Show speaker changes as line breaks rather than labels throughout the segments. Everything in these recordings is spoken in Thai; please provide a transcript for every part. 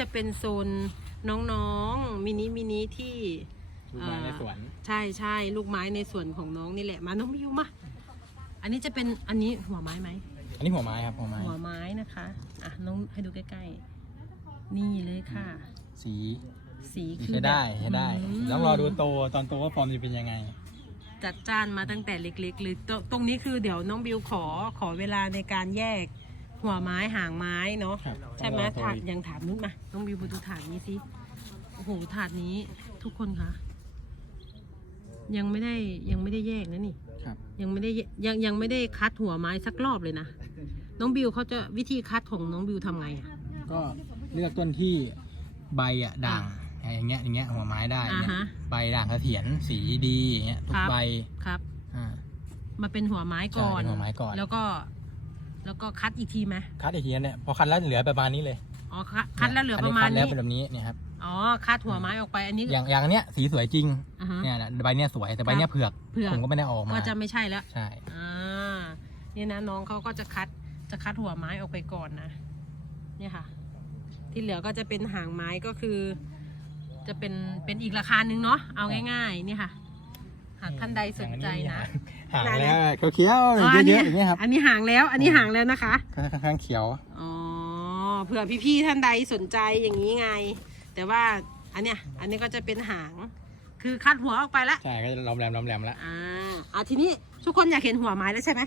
จะเป็นโซนน้องๆมินิมินิที่
ลูกไม้ในสวน
ใช่ใช่ลูกไม้ในส่วนของน้องนี่แหละมาน้องมิวมาอันนี้จะเป็นอันนี้หัวไม้ไหม
อันนี้หัวไม้ครับหัวไม้
หัวไม้นะคะอะน้องให้ดูใกล้ๆนี่เลยค่ะ
สี
สีคือ
ใช้ได้
แบบ
ใช้ได้
ม
ต้องรอดูโตตอนโตว่าฟอร์มจะเป็นยังไง
จัดจ้านมาตั้งแต่เล็กๆเลยตรงตรงนี้คือเดี๋ยวน้องบิวขอขอเวลาในการแยก หัวไม้หางไม้เนาะ
ครับ
ใช่ไหม
ต้องรอโต
ถาด
อีก
ยังถามนุ้นมาน้องบิวมาดูถาดนี้สิโอ้โหถาดนี้ทุกคนคะยังไม่ได้ยังไม่ได้แยกนะนี่
ครับ
ยังไม่ได้แยยังยังไม่ได้คัดหัวไม้สักรอบเลยนะน้องบิวเขาจะวิธีคัดของน้องบิวทำไงอะ
ก็เลือกต้นที่ใบอะด่างอย่างเงี้ยอย่างเงี้ยหัวไม้ได้
อ่า
เนี่ย
ฮะ
ใบด่างเสถียรสีดีอย่างเงี้ยทุ
ค
ก
รับ
ใบ
ครับ
อ่า
มาเป็นหัวไม้ก่อน
ใช่เป็นหัวไม้ก่อน
แล้วก็ แล้วก็คัดอีกทีไหม
คัดอีกทีเนี่ยพอคัดแล้วเหลือประมาณนี้เลย
อ๋อคัดคัดแล้วเหลือประมาณ
นนี้คัดแล้ว
นี้
เป็นแบบนี้เนี่ยครับ
อ๋อคัดหัวไม้ออกไปอันนี้
อย่างอย่างอันเนี้ยสีสวยจริง
อ่าฮะ
เนี่ยนะใบเนี้ยสวยแต่ใบเนี้ยเผือก
เผือก
ผมก็ไม่ได้เอาออกมา
ก็จะไม่ใช่แล้ว
ใช่
อ่าเนี่ยนะน้องเขาก็จะคัดจะคัดหัวไม้ออกไปก่อนนะเนี่ยค่ะ ที่เหลือก็จะเป็นหางไม้ก็คือ จะเป็นเป็นอีกราคาหนึ่งเนาะเอาง่าย ๆ นี่ค่ะ หากท่านใดสนใจนะ
หาง
ไหน
แล้วเขียว
อ๋อ
ๆ
อัน
เย
นี้
อะๆอย่างเงี้ยครับ
อันนี้หางแล้ว อันนี้หางแล้วนะคะ
ก็ค่อนข้างเขียว
อ๋อเผื่อพี่ๆท่านใดสนใจอย่างนี้ไง แต่ว่าอันเนี้ยอันนี้ก็จะเป็นหาง คือคัดหัวออกไปแล้ว
ใช่ก็จะลอมแรมลอมแรมแล้ว
อ่าอะทีนี้ทุกคนอยากเห็นหัวไม้แล้วใช่ไหม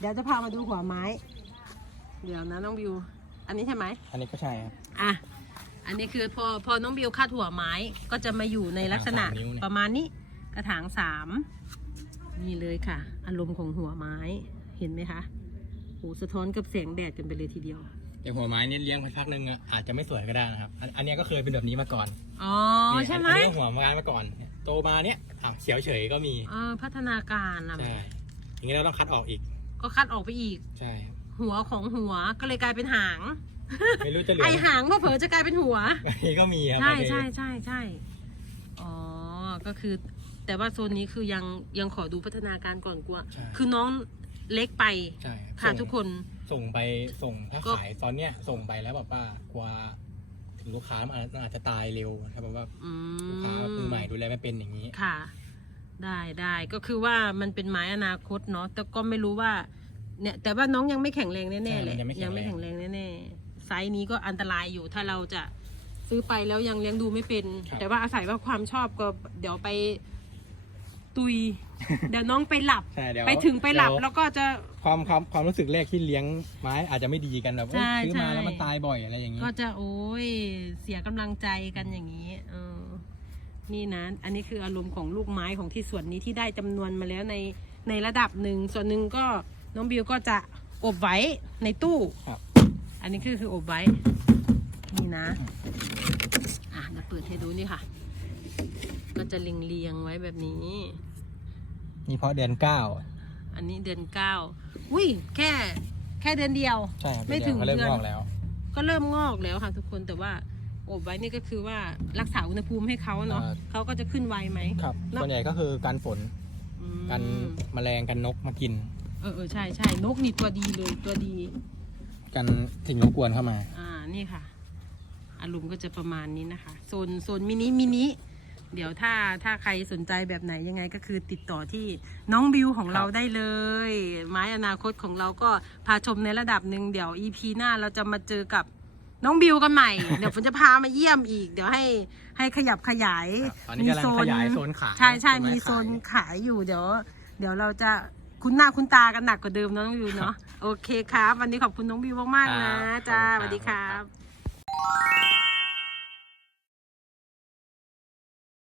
เดี๋ยวจะพามาดูหัวไม้ เดี๋ยวนะน้องบิว อันนี้ใช่ไหม
อันนี้ก็ใช่ครับ
อะอันนี้คือพอพอน้องบิวคัดหัวไม้ก็จะมาอยู่ในลักษณะ
กระถางสามนิ้วเนี่ย
ประมาณนี้ กระถางสามนี่เลยค่ะ อารมณ์ของหัวไม้เห็นไหมคะโหสะท้อนกับแสงแดดกันไปเลยทีเดียว
อย่างหัวไม้เนี่ยเลี้ยงไปพักหนึงอะอาจจะไม่สวยก็ได้นะครับอันอันเนี้ยก็เคยเป็นแบบนี้มาก่อน
อ๋อ
นี่
ใช่ไหม
อันนี้หัวไม้มาก่อนเนี่ยโตมาเนี้ยอะเขียวเฉยก็มี
เออพัฒนาการอะ
ใช่อย่างนี้เราต้องคัดออกอีก
ก็คัดออกไปอีก
ใช่
หัวของหัวก็เลยกลายเป็นหาง
ไม่รู้จะเหลือ
ไอหางเผลอๆจะกลายเป็นหัว
อันนี้ก็มีครับ
ใช่
โอเค
ใช่ใช่ใช่อ๋อก็คือ แต่ว่าโซนนี้คือยังยังขอดูพัฒนาการก่อนกลัว
ใช่
คือน้องเล็กไป
ใช่
ค่ะ
ส่ง
ทุกคน
ส่งไปส่งถ้า
ก็
ขายตอนเนี้ยส่งไปแล้วแบบว่ากลัวถึงลูกค้ามันอาจมันอาจจะตายเร็วถ้าแบบว่า
อื
ลูกค้ามือใหม่ดูแลไม่เป็นอย่างนี้
ค่ะ ได้ได้ก็คือว่ามันเป็นไม้อนาคตเนาะแต่ก็ไม่รู้ว่า เนี่ย แต่ว่าน้องยังไม่แข็งแรงแน่ๆ
ใช่
เลย
มันยังไม่แข็งแรง
ไม่แข็งแรงแน่ๆไซส์นี้ก็อันตรายอยู่ถ้าเราจะซื้อไปแล้วยังเลี้ยงดูไม่เป็นแต่ว่าอาศัยว่าความชอบก็เดี๋ยวไป ตุย เดี๋ยวน้องไปหลับ
ใช่เดี๋ยว
ไปถึงไปหลับ
เดี๋ยว
แล้วก็จะ
ความความความรู้สึกแรกที่เลี้ยงไม้อาจจะไม่ดีกันแบบเอ้ย
ใช่
ซื้อมา
ใช่
แล้วมันตายบ่อยอะไรอย่างนี้
ก็จะโอ้ยเสียกำลังใจกันอย่างนี้เออนี่นะ อันนี้คืออารมณ์ของลูกไม้ของที่สวนนี้ที่ได้จำนวนมาแล้วในในระดับหนึ่ง ส่วนหนึ่งก็น้องบิวก็จะอบไว้ในตู้
ครับ
อันนี้คือคืออบไว้นี่นะ อะเดี๋ยวเปิดให้ดูนี่ค่ะ ก็จะเรียงเรียงๆไว้แบบนี้
นี่เพราะเดือนเก้า
อันนี้เดือนเก้าอุ้ยแค่ แค่เดือนเดียว
ใช่ครับ
ไม่ถึง
เขาเริ่ม
เดือน
งอกแล้ว
ก็เริ่มงอกแล้วค่ะทุกคนแต่ว่าอบไว้นี่ก็คือว่ารักษาอุณหภูมิให้เขาเนาะ
อ่า
เขาก็จะขึ้นไวไหม
ครับ
เนอะ
ส่วนใหญ่ก็คือการฝน
อืม
กันแมลงกันนกมากิน
เออเออใช่ใช่นกนี่ตัวดีเลยตัวดี
กันสิ่งรบกวนเข้ามา
อ่านี่ค่ะอารมณ์ก็จะประมาณนี้นะคะโซนโซนมินิมินิ เดี๋ยวถ้าถ้าใครสนใจแบบไหนยังไงก็คือติดต่อที่น้องบิวของ
ครับ
เราได้เลย ไม้อนาคตของเราก็พาชมในระดับหนึ่งเดี๋ยว EP หน้าเราจะมาเจอกับน้องบิวกันใหม่ เดี๋ยวผมจะพามาเยี่ยมอีก เดี๋ยวให้ให้ขยับขยาย
ครับตอนนี้กำลังขยายโซนขาย
ใช่ใช่
ต้นไมี
โซน
ขาย
ขายอยู่เดี๋ยว เดี๋ยวเราจะคุ้นหน้าคุ้นตากันหนักกว่าเดิมเนอะน้องบิวเนาะโอเคครับ วันนี้ขอบคุณน้องบิวมากๆนะ
ครับ
จ้า
ข
ส
อบคุณครับ
วัสดีครับ